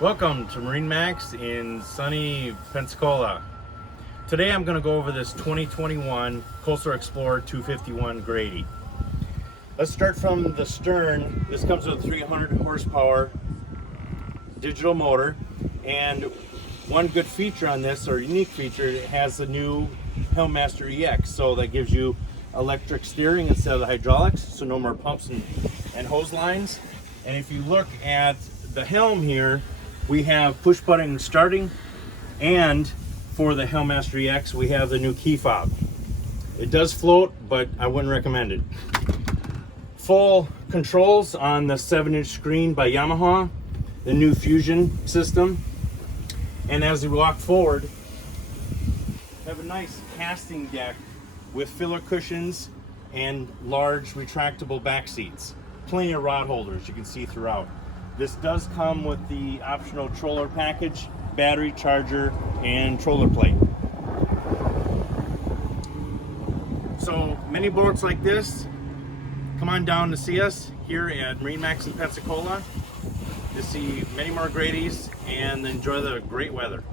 Welcome to MarineMax in sunny Pensacola. Today I'm going to go over this 2021 Coastal Explorer 251 Grady. Let's start from the stern. This comes with a 300 horsepower digital motor, and one good feature on this, or unique feature, it has the new Helmmaster EX, so that gives you electric steering instead of the hydraulics, so no more pumps and hose lines. And if you look at the helm here, we have push button starting, and for the Helmmaster EX we have the new key fob. It does float, but I wouldn't recommend it. Full controls on the 7-inch screen by Yamaha, the new Fusion system. And as we walk forward, have a nice casting deck with filler cushions and large retractable back seats. Plenty of rod holders you can see throughout. This does come with the optional troller package, battery, charger, and troller plate. So many boats like this, come on down to see us here at MarineMax in Pensacola to see many more Gradys and enjoy the great weather.